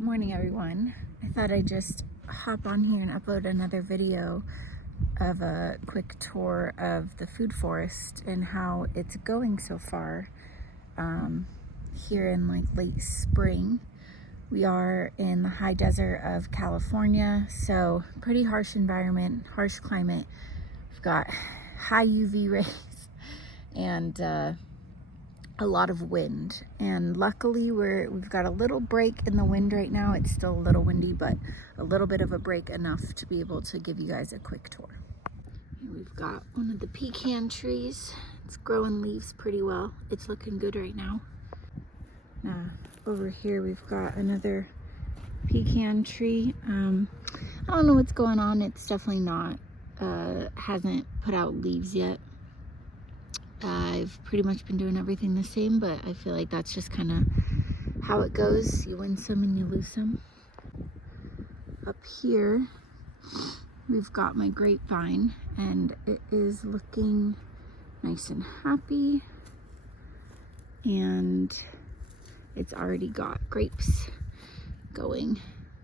Good morning, everyone. I thought I'd just hop on here and upload another video of a quick tour of the food forest and how it's going so far here in like late spring. We are in the high desert of California, so pretty harsh environment, harsh climate. We've got high UV rays and a lot of wind, and luckily we've got a little break in the wind right now. It's still a little windy, but a little bit of a break enough to be able to give you guys a quick tour. Here we've got one of the pecan trees. It's growing leaves pretty well. It's looking good right now. Over here we've got another pecan tree. I don't know what's going on. It's definitely not hasn't put out leaves yet. I've pretty much been doing everything the same, but I feel like that's just kind of how it goes. You win some and you lose some. Up here, we've got my grapevine, and it is looking nice and happy. And it's already got grapes going.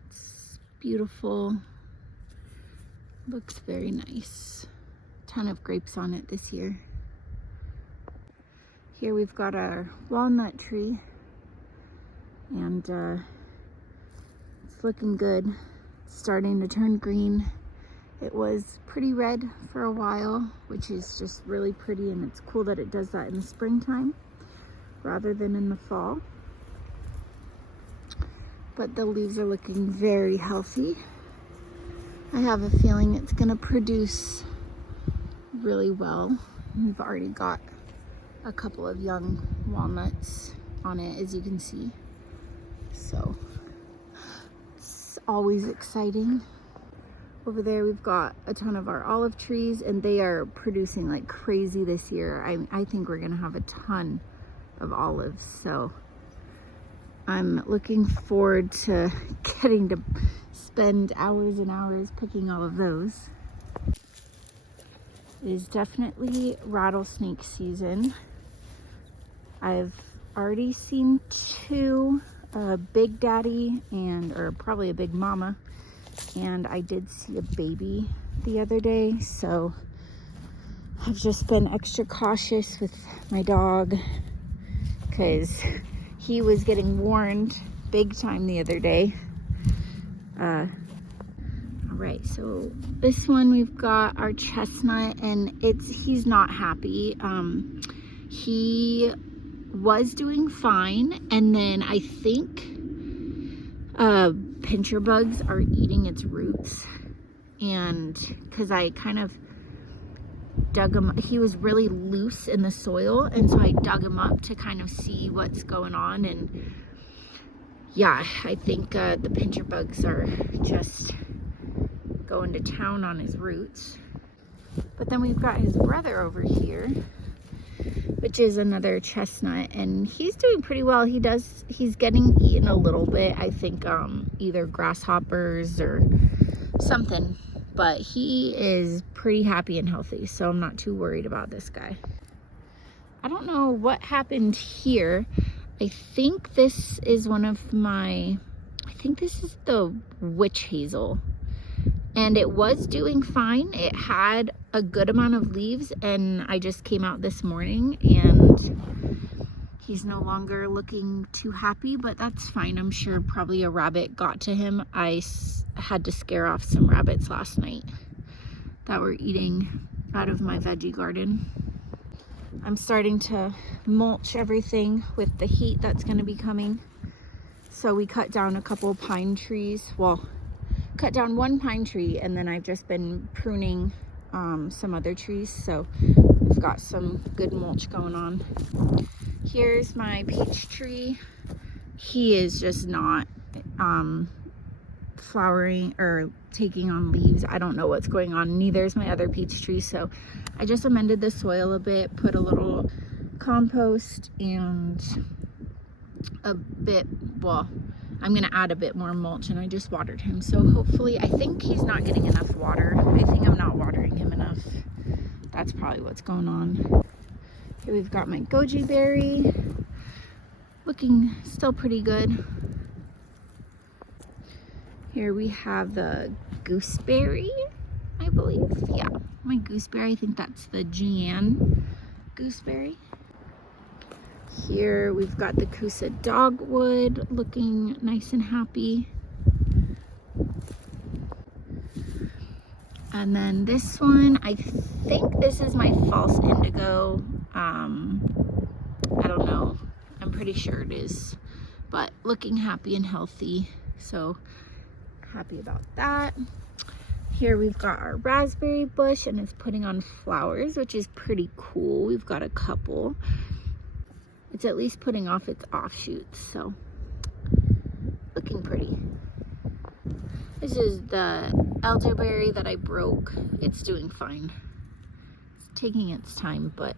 It's beautiful. Looks very nice. Ton of grapes on it this year. Here we've got our walnut tree, and it's looking good. It's starting to turn green. It was pretty red for a while, which is just really pretty, and it's cool that it does that in the springtime rather than in the fall. But the leaves are looking very healthy. I have a feeling it's gonna produce really well. We've already got a couple of young walnuts on it, as you can see. So it's always exciting. Over there we've got a ton of our olive trees, and they are producing like crazy this year. I think we're gonna have a ton of olives, so I'm looking forward to getting to spend hours and hours picking all of those. It is definitely rattlesnake season. I've already seen two, a big daddy or probably a big mama, and I did see a baby the other day, so I've just been extra cautious with my dog because he was getting warned big time the other day. All right, so this one we've got our chestnut, and he's not happy. He was doing fine, and then I think pincher bugs are eating its roots, and because I kind of dug him, he was really loose in the soil, and so I dug him up to kind of see what's going on, and yeah, I think the pincher bugs are just going to town on his roots. But then we've got his brother over here, which is another chestnut, and he's doing pretty well. He's getting eaten a little bit, I think either grasshoppers or something, but he is pretty happy and healthy, so I'm not too worried about this guy. I don't know what happened here. I think this is the witch hazel, and it was doing fine. It had a good amount of leaves, and I just came out this morning and he's no longer looking too happy, but that's fine. I'm sure probably a rabbit got to him. I had to scare off some rabbits last night that were eating out of my veggie garden. I'm starting to mulch everything with the heat that's going to be coming. So we cut down a couple pine trees. Well, cut down one pine tree, and then I've just been pruning some other trees, so we've got some good mulch going on. Here's my peach tree. He is just not flowering or taking on leaves. I don't know what's going on. Neither is my other peach tree, so I just amended the soil a bit, put a little compost and I'm gonna add a bit more mulch, and I just watered him, so hopefully, I think he's not getting enough water. I think I'm not watering him enough. That's probably what's going on. Here we've got my goji berry, looking still pretty good. Here we have the gooseberry, I believe. Yeah, my gooseberry, I think that's the Jian gooseberry. Here we've got the Kusa dogwood looking nice and happy. And then this one, I think this is my false indigo. I don't know. I'm pretty sure it is. But looking happy and healthy. So happy about that. Here we've got our raspberry bush and it's putting on flowers, which is pretty cool. We've got a couple. It's at least putting off its offshoots, so looking pretty. This is the elderberry that I broke. It's doing fine. It's taking its time, but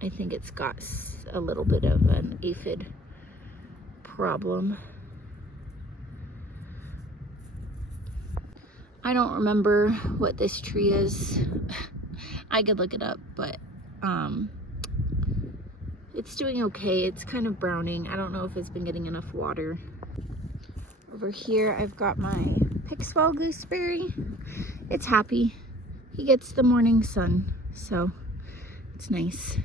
I think it's got a little bit of an aphid problem. I don't remember what this tree is. I could look it up, but it's doing okay. It's kind of browning. I don't know if it's been getting enough water. Over here, I've got my Pixwell gooseberry. It's happy. He gets the morning sun, so it's nice.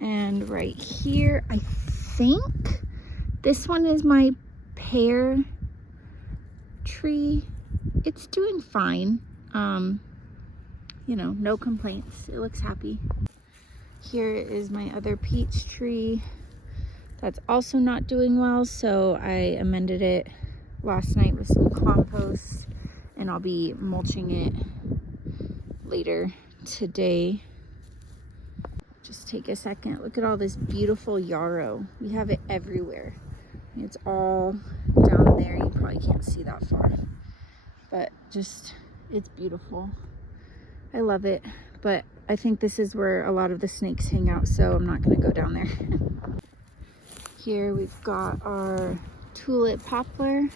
And right here, I think this one is my pear tree. It's doing fine. You know, no complaints. It looks happy. Here is my other peach tree. That's also not doing well, so I amended it last night with some compost, and I'll be mulching it later today. Just take a second. Look at all this beautiful yarrow. We have it everywhere. It's all down there. You probably can't see that far, but just, it's beautiful. I love it, but I think this is where a lot of the snakes hang out, so I'm not gonna go down there. Here we've got our tulip poplar,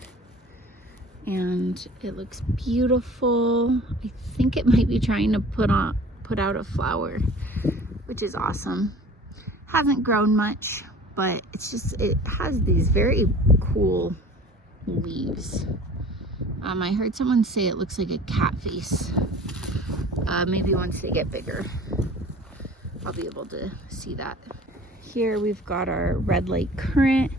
and it looks beautiful. I think it might be trying to put out a flower, which is awesome. Hasn't grown much, but it's just, it has these very cool leaves. I heard someone say it looks like a cat face. Maybe once they get bigger, I'll be able to see that. Here we've got our red light currant.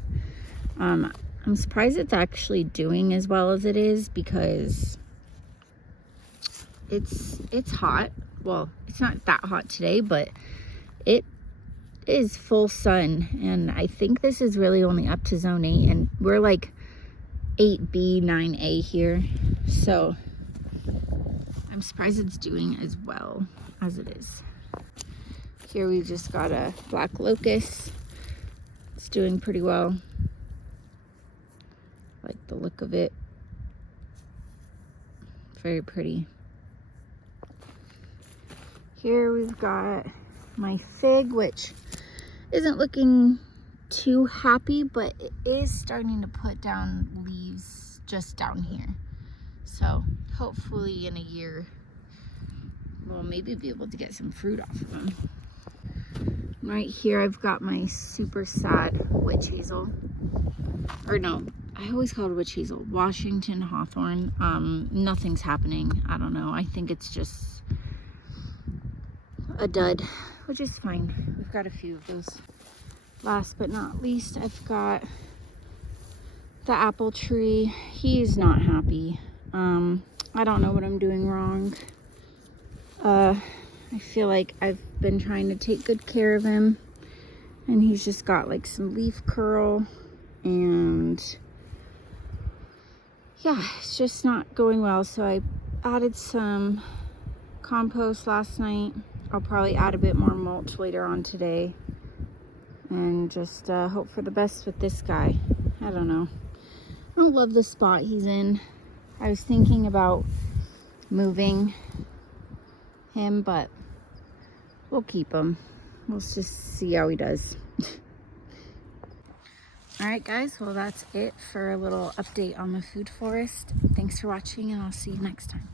I'm surprised it's actually doing as well as it is, because it's hot. Well, it's not that hot today, but it is full sun, and I think this is really only up to zone 8, and we're like 8B, 9A here, so I'm surprised it's doing as well as it is. Here we've just got a black locust. It's doing pretty well. Like the look of it. Very pretty. Here we've got my fig, which isn't looking too happy, but it is starting to put down leaves just down here. So hopefully in a year, we'll maybe be able to get some fruit off of them. Right here, I've got my super sad witch hazel. Or no, I always call it witch hazel. Washington hawthorn. Nothing's happening. I don't know. I think it's just a dud, which is fine. We've got a few of those. Last but not least, I've got the apple tree. He's not happy. I don't know what I'm doing wrong. I feel like I've been trying to take good care of him, and he's just got like some leaf curl, and yeah, it's just not going well. So I added some compost last night. I'll probably add a bit more mulch later on today, and just hope for the best with this guy. I don't know. I don't love the spot he's in. I was thinking about moving him, but we'll keep him. We'll just see how he does. All right, guys. Well, that's it for a little update on the food forest. Thanks for watching, and I'll see you next time.